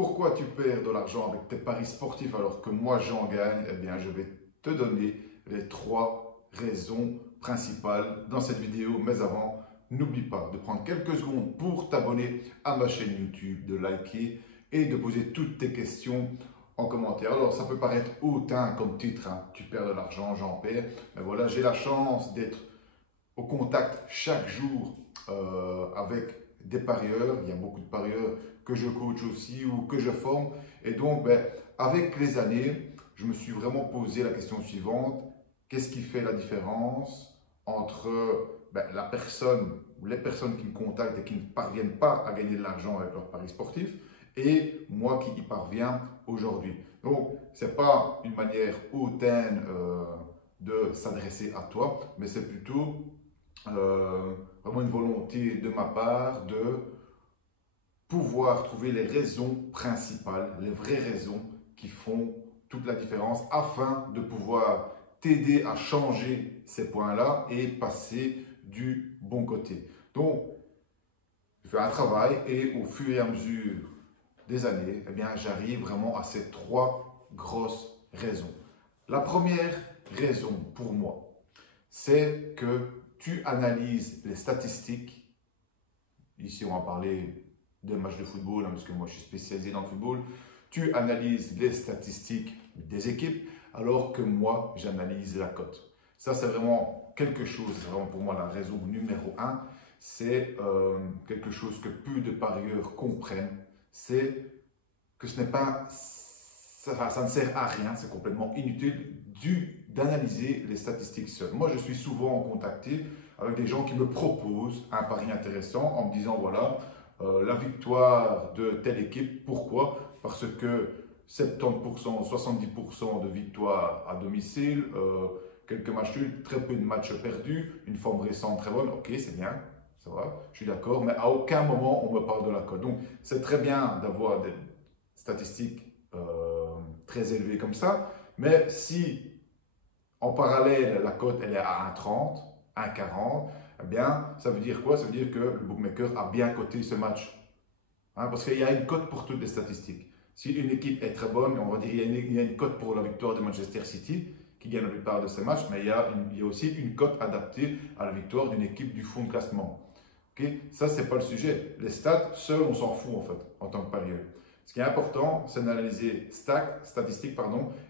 Pourquoi tu perds de l'argent avec tes paris sportifs alors que moi j'en gagne? Eh bien, je vais te donner les 3 raisons principales dans cette vidéo. Mais avant, n'oublie pas de prendre quelques secondes pour t'abonner à ma chaîne YouTube, de liker et de poser toutes tes questions en commentaire. Alors, ça peut paraître hautain comme titre, hein. Tu perds de l'argent, j'en perds. Mais voilà, j'ai la chance d'être au contact chaque jour avec des parieurs. Il y a beaucoup de parieurs que je coach aussi ou que je forme. Et donc, avec les années, je me suis vraiment posé la question suivante. Qu'est-ce qui fait la différence entre la personne ou les personnes qui me contactent et qui ne parviennent pas à gagner de l'argent avec leurs paris sportifs et moi qui y parviens aujourd'hui? Donc, ce n'est pas une manière hautaine de s'adresser à toi, mais c'est plutôt vraiment une volonté de ma part de pouvoir trouver les raisons principales, les vraies raisons qui font toute la différence afin de pouvoir t'aider à changer ces points-là et passer du bon côté. Donc, je fais un travail et au fur et à mesure des années, eh bien, j'arrive vraiment à ces 3 grosses raisons. La première raison pour moi, c'est que tu analyses les statistiques. Ici, on va parler de matchs de football, hein, parce que moi, je suis spécialisé dans le football. Tu analyses les statistiques des équipes, alors que moi, j'analyse la cote. Ça, c'est vraiment quelque chose, c'est vraiment pour moi la raison numéro 1. C'est quelque chose que peu de parieurs comprennent. C'est que ce n'est pas, ça ne sert à rien, c'est complètement inutile d'analyser les statistiques seules. Moi, je suis souvent contacté avec des gens qui me proposent un pari intéressant en me disant, voilà, la victoire de telle équipe, pourquoi? Parce que 70%, 70% de victoires à domicile, quelques matchs nuls, très peu de matchs perdus, une forme récente très bonne, ok, c'est bien, ça va, je suis d'accord, mais à aucun moment on me parle de la cote. Donc, c'est très bien d'avoir des statistiques très élevées comme ça, mais si en parallèle la cote elle est à 1,30, 1,40, eh bien, ça veut dire quoi? Ça veut dire que le bookmaker a bien coté ce match. Hein, parce qu'il y a une cote pour toutes les statistiques. Si une équipe est très bonne, on va dire qu'il y a une cote pour la victoire de Manchester City, qui gagne la plupart de ses matchs, mais il y a aussi une cote adaptée à la victoire d'une équipe du fond de classement. Okay? Ça, ce n'est pas le sujet. Les stats, seuls, on s'en fout en fait, en tant que parieur. Ce qui est important, c'est d'analyser statistiques,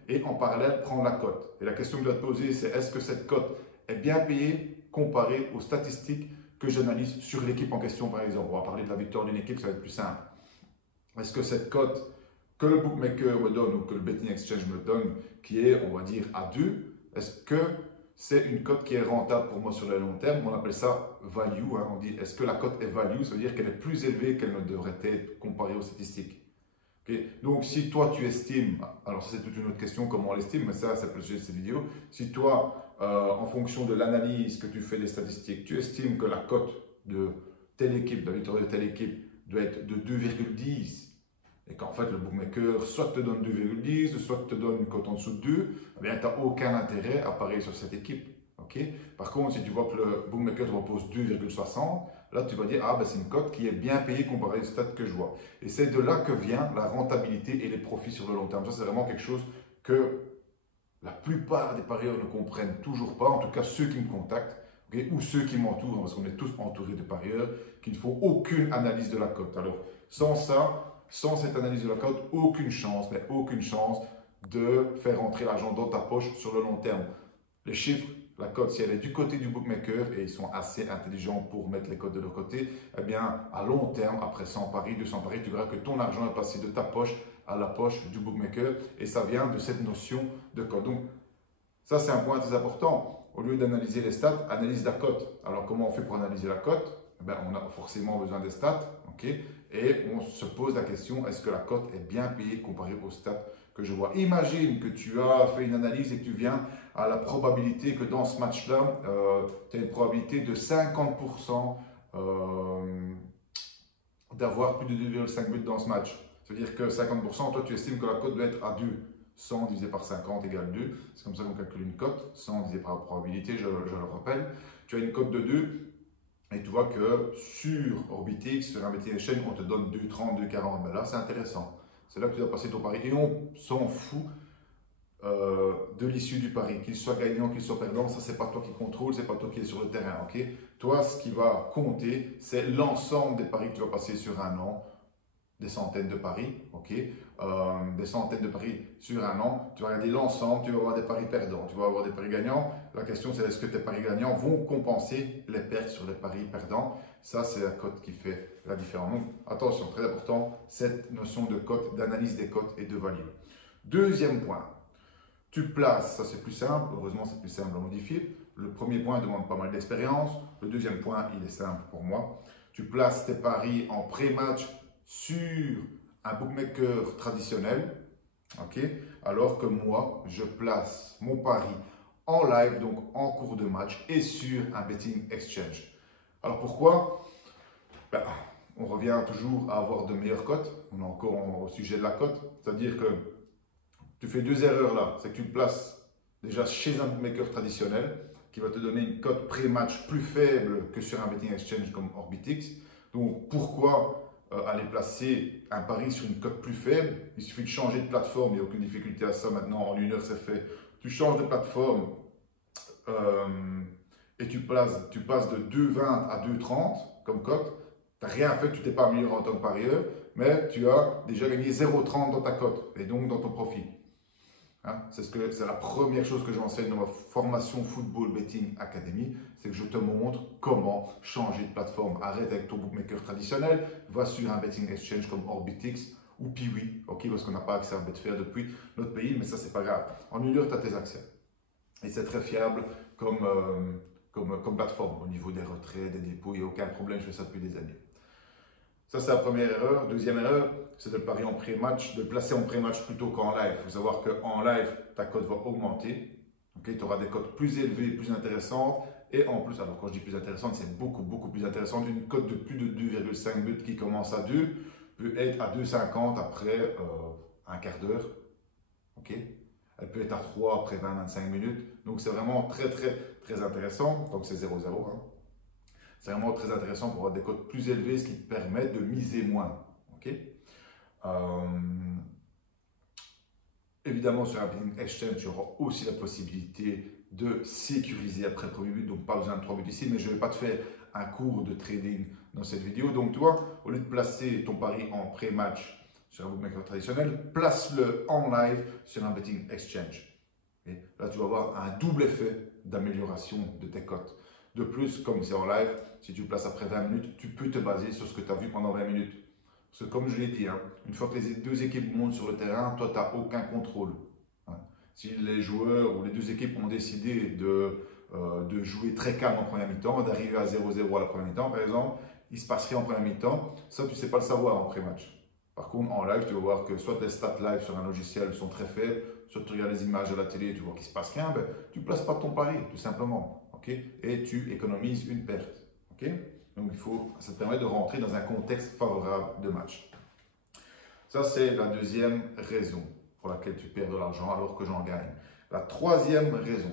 et en parallèle, prendre la cote. Et la question que tu dois te poser, c'est est-ce que cette cote est bien payée comparée aux statistiques que j'analyse sur l'équipe en question, par exemple? On va parler de la victoire d'une équipe, ça va être plus simple. Est-ce que cette cote que le bookmaker me donne ou que le betting exchange me donne, qui est, on va dire, à 2, est-ce que c'est une cote qui est rentable pour moi sur le long terme? On appelle ça value. Hein. On dit, est-ce que la cote est value? Ça veut dire qu'elle est plus élevée qu'elle ne devrait être comparée aux statistiques. Okay? Donc, si toi, tu estimes, alors ça c'est toute une autre question, comment on l'estime, mais ça, c'est le sujet de cette vidéo. Si toi, en fonction de l'analyse que tu fais des statistiques, tu estimes que la cote de telle équipe, la victoire de telle équipe, doit être de 2,10 et qu'en fait le bookmaker soit te donne 2,10, soit te donne une cote en dessous de 2, eh bien tu n'as aucun intérêt à parier sur cette équipe. Okay? Par contre, si tu vois que le bookmaker te propose 2,60, là tu vas dire, ah ben c'est une cote qui est bien payée comparée aux stats que je vois. Et c'est de là que vient la rentabilité et les profits sur le long terme. Ça c'est vraiment quelque chose que la plupart des parieurs ne comprennent toujours pas, en tout cas ceux qui me contactent, okay, ou ceux qui m'entourent, parce qu'on est tous entourés de parieurs qui ne font aucune analyse de la cote. Alors, sans ça, sans cette analyse de la cote, aucune chance, mais aucune chance de faire rentrer l'argent dans ta poche sur le long terme. Les chiffres, la cote, si elle est du côté du bookmaker, et ils sont assez intelligents pour mettre les cotes de leur côté, eh bien, à long terme, après 100 paris, 200 paris, tu verras que ton argent est passé de ta poche à la poche du bookmaker, et ça vient de cette notion de cote. Donc, ça, c'est un point très important. Au lieu d'analyser les stats, analyse la cote. Alors, comment on fait pour analyser la cote? On a forcément besoin des stats, okay? Et on se pose la question, est-ce que la cote est bien payée comparée aux stats que je vois? Imagine que tu as fait une analyse et que tu viens à la probabilité que dans ce match-là, tu as une probabilité de 50% d'avoir plus de 2,5 buts dans ce match. Ça veut dire que 50%, toi, tu estimes que la cote doit être à 2. 100 divisé par 50 égale 2. C'est comme ça qu'on calcule une cote. 100 divisé par la probabilité, je le rappelle. Tu as une cote de 2 et tu vois que sur Orbitix, sur un betting exchange, on te donne 2,30, 2,40. Ben là, c'est intéressant. C'est là que tu dois passer ton pari. Et on s'en fout de l'issue du pari, qu'il soit gagnant, qu'il soit perdant, ça c'est pas toi qui contrôle, c'est pas toi qui es sur le terrain, ok? Toi, ce qui va compter, c'est l'ensemble des paris que tu vas passer sur un an, des centaines de paris, ok? Des centaines de paris sur un an, tu vas regarder l'ensemble, tu vas avoir des paris perdants, tu vas avoir des paris gagnants. La question c'est est-ce que tes paris gagnants vont compenser les pertes sur les paris perdants? Ça c'est la cote qui fait la différence. Donc attention, très important, cette notion de cote, d'analyse des cotes et de value. Deuxième point. Tu places, ça c'est plus simple, heureusement c'est plus simple à modifier. Le premier point demande pas mal d'expérience. Le deuxième point, il est simple pour moi. Tu places tes paris en pré-match sur un bookmaker traditionnel, ok? Alors que moi, je place mon pari en live, donc en cours de match et sur un betting exchange. Alors pourquoi? Ben, on revient toujours à avoir de meilleures cotes. On est encore au sujet de la cote, c'est-à-dire que tu fais deux erreurs là, c'est que tu te places déjà chez un bookmaker traditionnel qui va te donner une cote pré-match plus faible que sur un betting exchange comme Orbitix. Donc pourquoi aller placer un pari sur une cote plus faible? Il suffit de changer de plateforme, il n'y a aucune difficulté à ça maintenant, en une heure c'est fait. Tu changes de plateforme et tu passes de 2,20 à 2,30 comme cote. Tu n'as rien fait, tu t'es pas amélioré en tant que parieur, mais tu as déjà gagné 0,30 dans ta cote et donc dans ton profit. Hein, c'est la première chose que j'enseigne dans ma formation Football Betting Academy, c'est que je te montre comment changer de plateforme. Arrête avec ton bookmaker traditionnel, va sur un betting exchange comme Orbitix ou Piwi, ok, parce qu'on n'a pas accès à Betfair depuis notre pays, mais ça c'est pas grave. En une heure, tu as tes accès. Et c'est très fiable comme plateforme au niveau des retraits, des dépôts, il n'y a aucun problème, je fais ça depuis des années. Ça, c'est la première erreur. Deuxième erreur, c'est de le parier en pré-match, de le placer en pré-match plutôt qu'en live. Il faut savoir qu'en live, ta cote va augmenter. Okay, tu auras des cotes plus élevées, plus intéressantes. Et en plus, alors quand je dis plus intéressante, c'est beaucoup plus intéressante. Une cote de plus de 2,5 buts qui commence à 2 peut être à 2,50 après un quart d'heure. Okay, elle peut être à 3 après 20-25 minutes. Donc, c'est vraiment très intéressant. Donc, c'est 0,0. Hein. C'est vraiment très intéressant pour avoir des cotes plus élevées, ce qui te permet de miser moins. Okay, évidemment, sur un betting exchange, tu auras aussi la possibilité de sécuriser après le premier but. Donc, pas besoin de 3 buts ici, mais je ne vais pas te faire un cours de trading dans cette vidéo. Donc, toi, au lieu de placer ton pari en pré-match sur un bookmaker traditionnel, place-le en live sur un betting exchange. Et là, tu vas avoir un double effet d'amélioration de tes cotes. De plus, comme c'est en live, si tu le places après 20 minutes, tu peux te baser sur ce que tu as vu pendant 20 minutes. Parce que comme je l'ai dit, hein, une fois que les deux équipes montent sur le terrain, toi, tu n'as aucun contrôle. Hein. Si les joueurs ou les deux équipes ont décidé de jouer très calme en première mi-temps, d'arriver à 0-0 à la première mi-temps, par exemple, il se passe rien en première mi-temps, ça, tu ne sais pas le savoir en pré-match. Par contre, en live, tu vas voir que soit les stats live sur un logiciel sont très faibles, soit tu regardes les images à la télé et tu vois qu'il ne se passe rien, ben, tu ne places pas ton pari, tout simplement. Okay, et tu économises une perte. Okay, donc, ça te permet de rentrer dans un contexte favorable de match. Ça, c'est la deuxième raison pour laquelle tu perds de l'argent alors que j'en gagne. La troisième raison,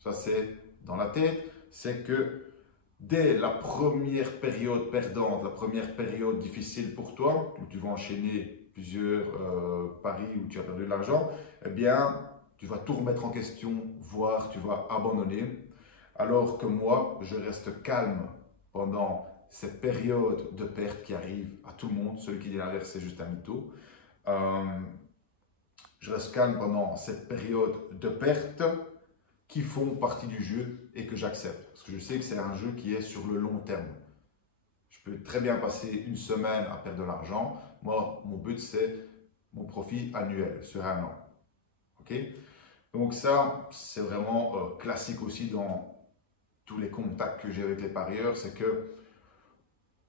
ça c'est dans la tête, c'est que dès la première période perdante, la première période difficile pour toi, où tu vas enchaîner plusieurs paris où tu as perdu de l'argent, eh bien, tu vas tout remettre en question, voire tu vas abandonner. Alors que moi, je reste calme pendant cette période de perte qui arrive à tout le monde. Celui qui dit l'inverse, c'est juste un mytho. Je reste calme pendant cette période de perte qui font partie du jeu et que j'accepte. Parce que je sais que c'est un jeu qui est sur le long terme. Je peux très bien passer une semaine à perdre de l'argent. Moi, mon but, c'est mon profit annuel sur un an. Okay, donc ça, c'est vraiment classique aussi dans tous les contacts que j'ai avec les parieurs, c'est que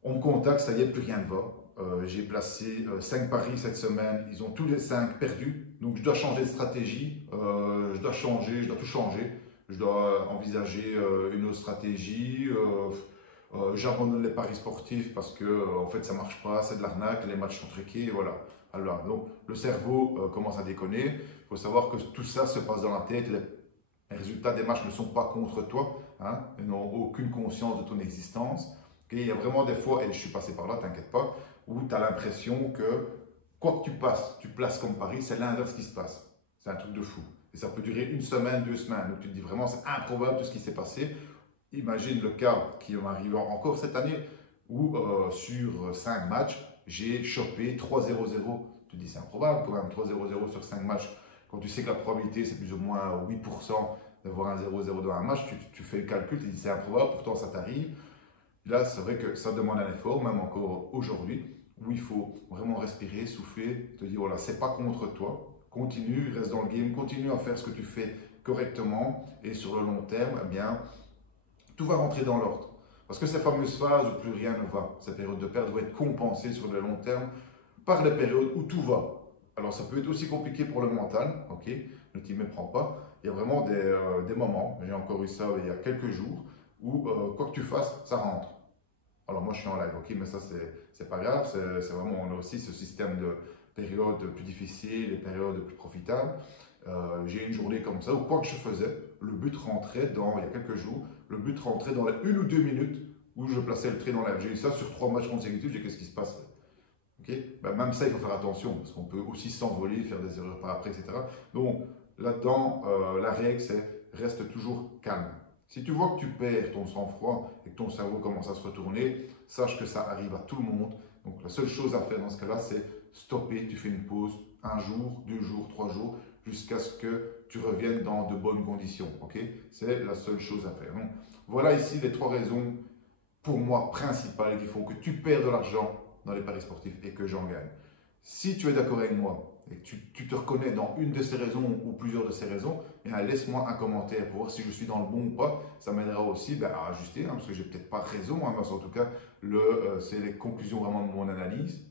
on me contacte, ça y est, plus rien ne va. J'ai placé 5 paris cette semaine, ils ont tous les 5 perdus, donc je dois changer de stratégie, je dois tout changer, je dois envisager une autre stratégie, j'abandonne les paris sportifs parce que en fait ça marche pas, c'est de l'arnaque, les matchs sont truqués, et voilà. Alors, donc le cerveau commence à déconner, il faut savoir que tout ça se passe dans la tête, les résultats des matchs ne sont pas contre toi, hein, ils n'ont aucune conscience de ton existence. Okay, il y a vraiment des fois, et je suis passé par là, t'inquiète pas, où tu as l'impression que quoi que tu places comme pari, c'est l'inverse qui se passe. C'est un truc de fou. Et ça peut durer une semaine, 2 semaines. Donc tu te dis vraiment, c'est improbable tout ce qui s'est passé. Imagine le cas qui m'arrive encore cette année, où sur 5 matchs, j'ai chopé 3-0-0. Tu te dis, c'est improbable quand même, 3-0-0 sur 5 matchs. Quand tu sais que la probabilité, c'est plus ou moins 8% d'avoir un 0-0 dans un match, tu fais le calcul, tu te dis, c'est improbable, pourtant ça t'arrive. Là, c'est vrai que ça demande un effort, même encore aujourd'hui, où il faut vraiment respirer, souffler, te dire, voilà, c'est pas contre toi. Continue, reste dans le game, continue à faire ce que tu fais correctement et sur le long terme, eh bien, tout va rentrer dans l'ordre. Parce que ces fameuses phases où plus rien ne va, ces périodes de perte vont être compensées sur le long terme par les périodes où tout va. Alors ça peut être aussi compliqué pour le mental, ok, ne t'y méprends pas. Il y a vraiment des moments, j'ai encore eu ça il y a quelques jours, où quoi que tu fasses, ça rentre. Alors moi je suis en live, ok, mais ça c'est pas grave, c'est vraiment, on a aussi ce système de périodes plus difficiles, les périodes plus profitables. J'ai une journée comme ça où quoi que je faisais, le but rentrait il y a quelques jours, le but rentrait dans les 1 ou 2 minutes où je plaçais le trait dans l'air. J'ai eu ça sur 3 matchs consécutifs, j'ai dit qu'est-ce qui se passe? Okay, ben même ça, il faut faire attention parce qu'on peut aussi s'envoler, faire des erreurs par après, etc. Donc là-dedans, la règle, c'est reste toujours calme. Si tu vois que tu perds ton sang-froid et que ton cerveau commence à se retourner, sache que ça arrive à tout le monde. Donc la seule chose à faire dans ce cas-là, c'est stopper, tu fais une pause, 1 jour, 2 jours, 3 jours, jusqu'à ce que tu reviennes dans de bonnes conditions. Okay, c'est la seule chose à faire. Donc, voilà ici les 3 raisons, pour moi, principales qui font que tu perds de l'argent dans les paris sportifs et que j'en gagne. Si tu es d'accord avec moi et que tu te reconnais dans une de ces raisons ou plusieurs de ces raisons, laisse-moi un commentaire pour voir si je suis dans le bon ou pas. Ça m'aidera aussi à ajuster, parce que j'ai peut-être pas raison, mais en tout cas, c'est les conclusions vraiment de mon analyse.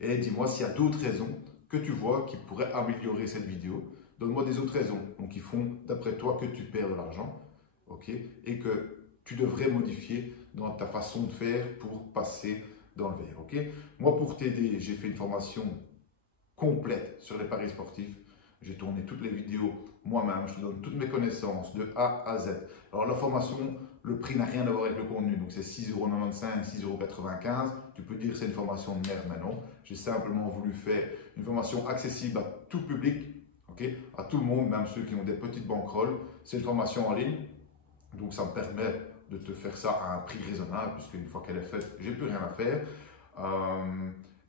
Et dis-moi s'il y a d'autres raisons que tu vois qui pourraient améliorer cette vidéo. Donne-moi des autres raisons donc, qui font, d'après toi, que tu perds de l'argent, ok, et que tu devrais modifier dans ta façon de faire pour passer dans le vert. Ok, moi, pour t'aider, j'ai fait une formation complète sur les paris sportifs. J'ai tourné toutes les vidéos moi-même. Je te donne toutes mes connaissances de A à Z. Alors, la formation, le prix n'a rien à voir avec le contenu. Donc, c'est 6,95 €, 6,95 €. Tu peux dire que c'est une formation de merde, mais non. J'ai simplement voulu faire une formation accessible à tout public, okay, à tout le monde, même ceux qui ont des petites banquerolles. C'est une formation en ligne. Donc, ça me permet de te faire ça à un prix raisonnable, puisque une fois qu'elle est faite, j'ai plus rien à faire.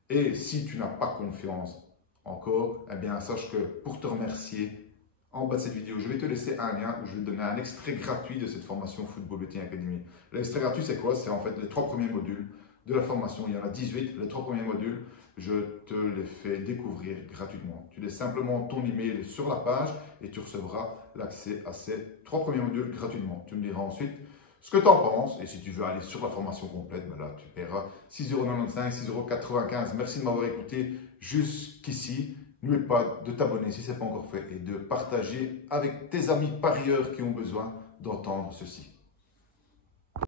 Et si tu n'as pas confiance encore, eh bien, sache que pour te remercier, en bas de cette vidéo, je vais te laisser un lien où je vais te donner un extrait gratuit de cette formation Football Betting Academy. L'extrait gratuit, c'est quoi? C'est en fait les 3 premiers modules de la formation. Il y en a 18. Les 3 premiers modules, je te les fais découvrir gratuitement. Tu laisses simplement ton email sur la page et tu recevras l'accès à ces 3 premiers modules gratuitement. Tu me diras ensuite ce que tu en penses, et si tu veux aller sur la formation complète, là tu paieras 6,95 €, 6,95 €. Merci de m'avoir écouté jusqu'ici. N'oublie pas de t'abonner si ce n'est pas encore fait et de partager avec tes amis parieurs qui ont besoin d'entendre ceci.